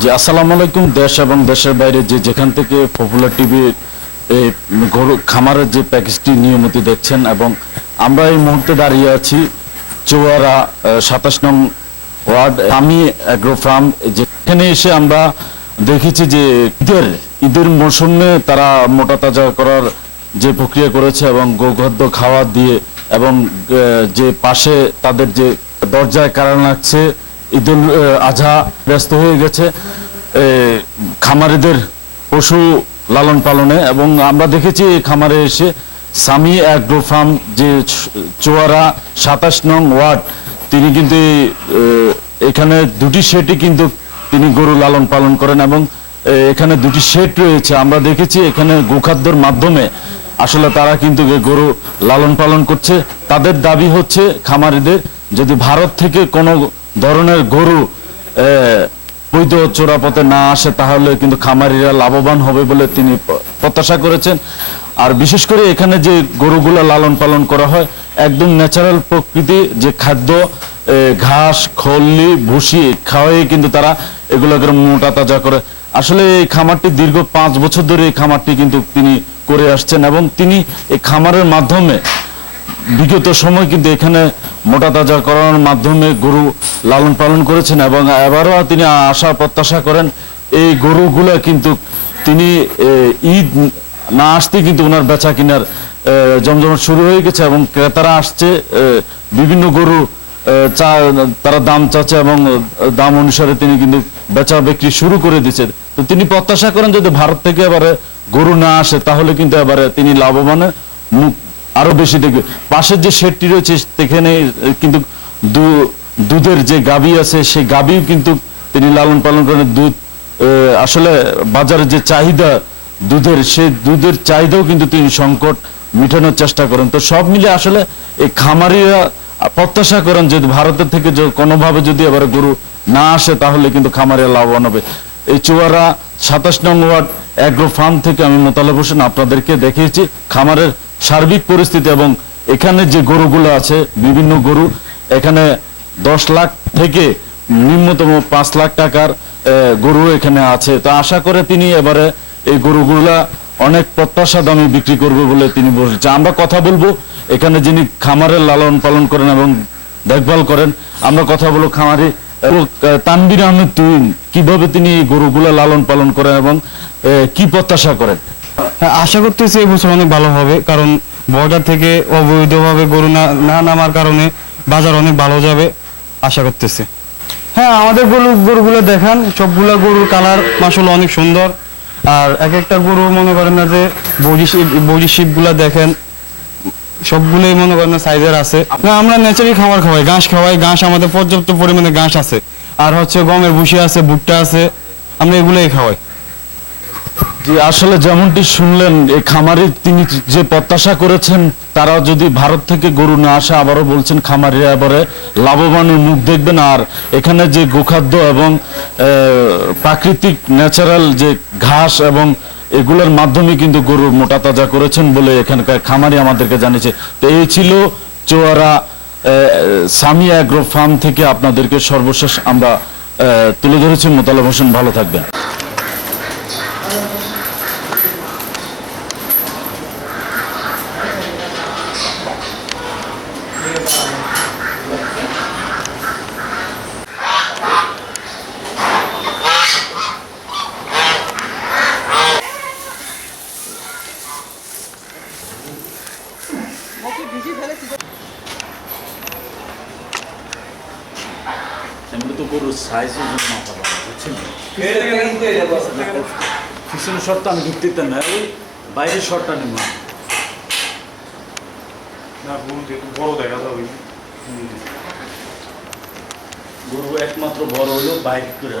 জি, আসসালামু আলাইকুম। দেশ এবং দেশের বাইরে যে যেখান থেকে পপুলার টিভির গরু খামারের যে প্যাকেজটি নিয়মিত দেখছেন, এবং আমরা এই মুহূর্তে দাঁড়িয়ে আছি চৌয়ারা 27 নং ওয়ার্ড আমি অ্যাগ্রো ফার্ম। যেখানে এসে আমরা দেখেছি যে ঈদের মৌসুমে তারা মোটা তাজা করার যে প্রক্রিয়া করেছে এবং গোখাদ্য খাওয়া দিয়ে, এবং যে পাশে তাদের যে দরজায় কারণ লাগছে ঈদুল আজহা ব্যস্ত হয়ে গেছে খামারিদের পশু লালন পালনে। এবং আমরা দেখেছি খামারে এসে সামি অ্যাগ্রো ফার্ম যে চৌয়ারা 27 নং ওয়ার্ড, তিনি কিন্তু এখানে দুটি শেডই কিন্তু তিনি গরু লালন পালন করেন, এবং এখানে দুটি শেড রয়েছে। আমরা দেখেছি এখানে গোখাদ্যর মাধ্যমে আসলে তারা কিন্তু গরু লালন পালন করছে। তাদের দাবি হচ্ছে খামারিদের, যদি ভারত থেকে কোনো ধরনের গরু বৈধ চোরাপথে না আসে তাহলে কিন্তু খামারিরা লাভবান হবে বলে তিনি প্রত্যাশা করেছেন। আর বিশেষ করে এখানে যে গরুগুলো লালন পালন করা হয় একদম ন্যাচারাল প্রকৃতি, যে খাদ্য ঘাস খল্লি ভুসি খাওয়াই কিন্তু তারা এগুলোকে মোটা তাজা করে। আসলে এই খামারটি দীর্ঘ 5 বছর ধরে এই খামারটি কিন্তু তিনি করে আসছেন, এবং তিনি এই খামারের মাধ্যমে বিগত সময় কিন্তু এখানে মোটা তাজা করার মাধ্যমে গরু লালন পালন করেছেন, এবং এবারও তিনি আশা প্রত্যাশা করেন এই গরুগুলো কিন্তু তিনি ঈদ না আসতে কিন্তু ওনার বেচা কিনার জমজমাট শুরু হয়ে গেছে, এবং ক্রেতারা আসছে বিভিন্ন গরু তারা দাম চাচ্ছে, এবং দাম অনুসারে তিনি কিন্তু বেচা বিক্রি শুরু করে দিচ্ছেন। তো তিনি প্রত্যাশা করেন যদি ভারত থেকে এবারে গরু না আসে তাহলে কিন্তু এবারে তিনি লাভবানের মুখ আরো বেশি দেখবে। পাশের যে শেডটি রয়েছে সেখানে কিন্তু দুধের যে গাভী আছে সেই গাভীও কিন্তু তিনি লালন পালন করেন। দুধ আসলে বাজারে যে চাহিদা দুধের, সেই দুধের চাহিদাও কিন্তু তিনি সংকট মিটানোর চেষ্টা করেন। তো সব মিলে আসলে এই খামারিরা প্রত্যাশা করেন যদি ভারতের থেকে কোনোভাবে যদি এবারে গরু না আসে তাহলে কিন্তু খামারিরা লাভবান হবে। এই চৌয়ারা 27 নং ওয়ার্ড অ্যাগ্রো ফার্ম থেকে আমি মোতালেব হোসেন আপনাদেরকে দেখিয়েছি খামারের সার্বিক পরিস্থিতি, এবং এখানে যে গরুগুলো আছে বিভিন্ন গরু, এখানে 10 লাখ থেকে নিম্নতম 5 লাখ টাকার গরু এখানে আছে। তো আশা করে তিনি এবারে এই গরুগুলা অনেক প্রত্যাশা দামে বিক্রি করবে বলে তিনি বলছেন। আমরা কথা বলবো এখানে যিনি খামারের লালন পালন করেন এবং দেখভাল করেন, আমরা কথা বলবো খামারি তানভীর আহমেদ তুহিন, কিভাবে তিনি এই গরুগুলা লালন পালন করেন এবং কি প্রত্যাশা করেন। আশা করতেছি এই বছর অনেক ভালো হবে, কারণ বর্ডার থেকে অবৈধভাবে গরু না নামার কারণে বাজার অনেক ভালো যাবে আশা করতেছি। হ্যাঁ, আমাদের গরুগুলো দেখান, সবগুলা গরুর কালার মাশাআল্লাহ অনেক সুন্দর। আর এক একটা গরু মনে করেন না যে বডি শিপগুলা দেখেন, সবগুলোই মনে করেন সাইজের আছে। আমরা ন্যাচারালি খাবার খাওয়াই, ঘাস আমাদের পর্যাপ্ত পরিমাণে ঘাস আছে, আর হচ্ছে গমের ভুসি আছে, ভুট্টা আছে, আমরা এগুলোই খাওয়াই। যে আসলে যেমনটি শুনলেন এই খামারি তিনি যে প্রত্যাশা করেছেন তারা যদি ভারত থেকে গরু না আসে, আবারও বলছেন খামারিরা এবারে লাভবানের মুখ দেখবেন। আর এখানে যে গোখাদ্য এবং প্রাকৃতিক ন্যাচারাল যে ঘাস এবং এগুলোর মাধ্যমে কিন্তু গরুর মোটা তাজা করেছেন বলে এখানকার খামারি আমাদেরকে জানিয়েছে। তো এই ছিল চৌয়ারা সামি অ্যাগ্রো ফার্ম থেকে আপনাদেরকে সর্বশেষ আমরা তুলে ধরেছি। মোতালেব হোসেন, ভালো থাকবেন। এমনি তো গরুর সাইজের জন্য মাথা ভালো, বুঝছেন? পিছনের শর্টটা আমি ঢুকতে দিতাম না, ওই বাইরের শর্টটা নেব না, গরু যেহেতু বড় দেখা যাবে, গরু একমাত্র বড় হলো বাইরে করে